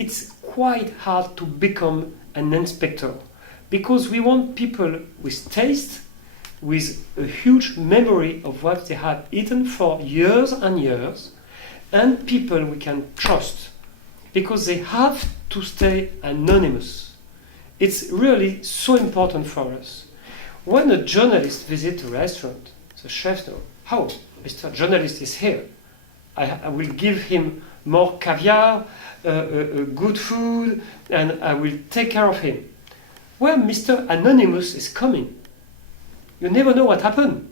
it's quite hard to become an inspector because we want people with taste, with a huge memory of what they have eaten for years and years, and people we can trust because they have to stay anonymous. It's really so important for us. When a journalist visits a restaurant, the chef knows, "Oh, Mr. Journalist is here. I will give him more caviar, good food, and I will take care of him." When Mr. Anonymous is coming, you never know what happened.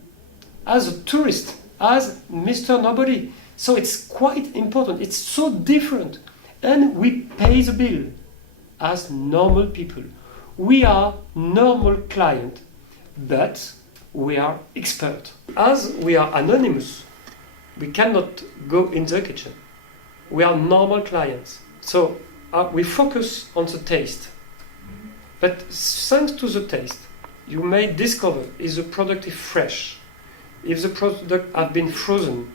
As a tourist, as Mr. Nobody. So it's quite important. It's so different. And we pay the bill as normal people. We are normal client, but we are expert. As we are anonymous, we cannot go in the kitchen. We are normal clients. So we focus on the taste. But thanks to the taste, you may discover if the product is fresh, if the product has been frozen,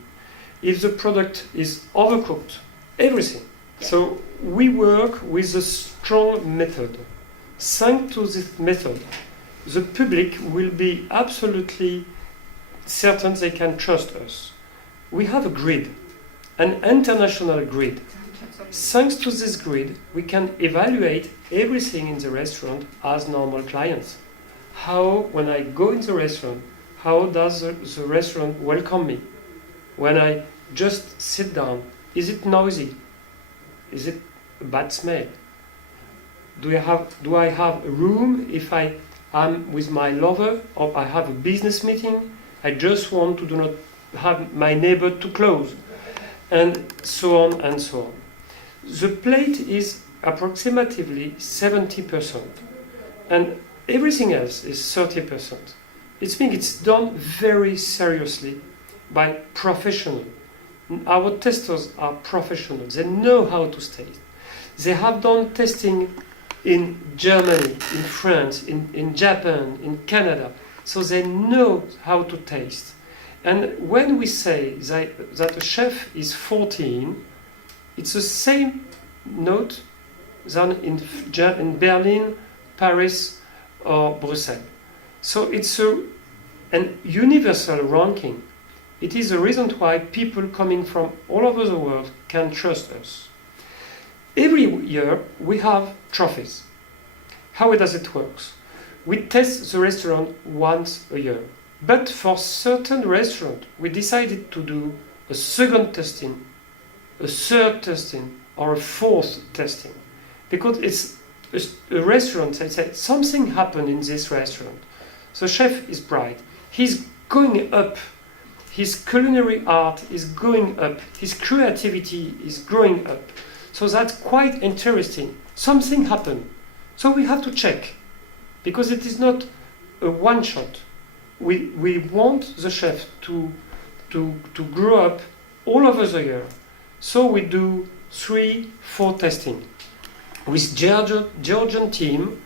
if the product is overcooked, everything. So we work with a strong method. Thanks to this method, the public will be absolutely certain they can trust us. We have a grid, an international grid. Thanks to this grid, we can evaluate everything in the restaurant as normal clients. How, when I go in the restaurant, how does the restaurant welcome me? When I just sit down, is it noisy? Is it a bad smell? Do I have a room if I am with my lover or I have a business meeting? I just want to do not have my neighbor too close, and so on and so on. The plate is approximately 70%, and everything else is 30%. It means it's done very seriously by professionals. Our testers are professionals. They know how to taste. They have done testing in Germany, in France, in Japan, in Canada. So they know how to taste. And when we say that a chef is 14, it's the same note than in Berlin, Paris, or Brussels. So it's an universal ranking. It is the reason why people coming from all over the world can trust us. Every year we have trophies. How does it work? We test the restaurant once a year. But for certain restaurants, we decided to do a second testing, a third testing, or a fourth testing. Because it's a restaurant, they say, something happened in this restaurant. The chef is bright. He's going up. His culinary art is going up. His creativity is growing up. So that's quite interesting. Something happened. So we have to check. Because it is not a one-shot. We want the chef to grow up all over the year. So we do 3-4 testing with Georgian team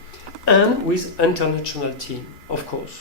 and with international team, of course.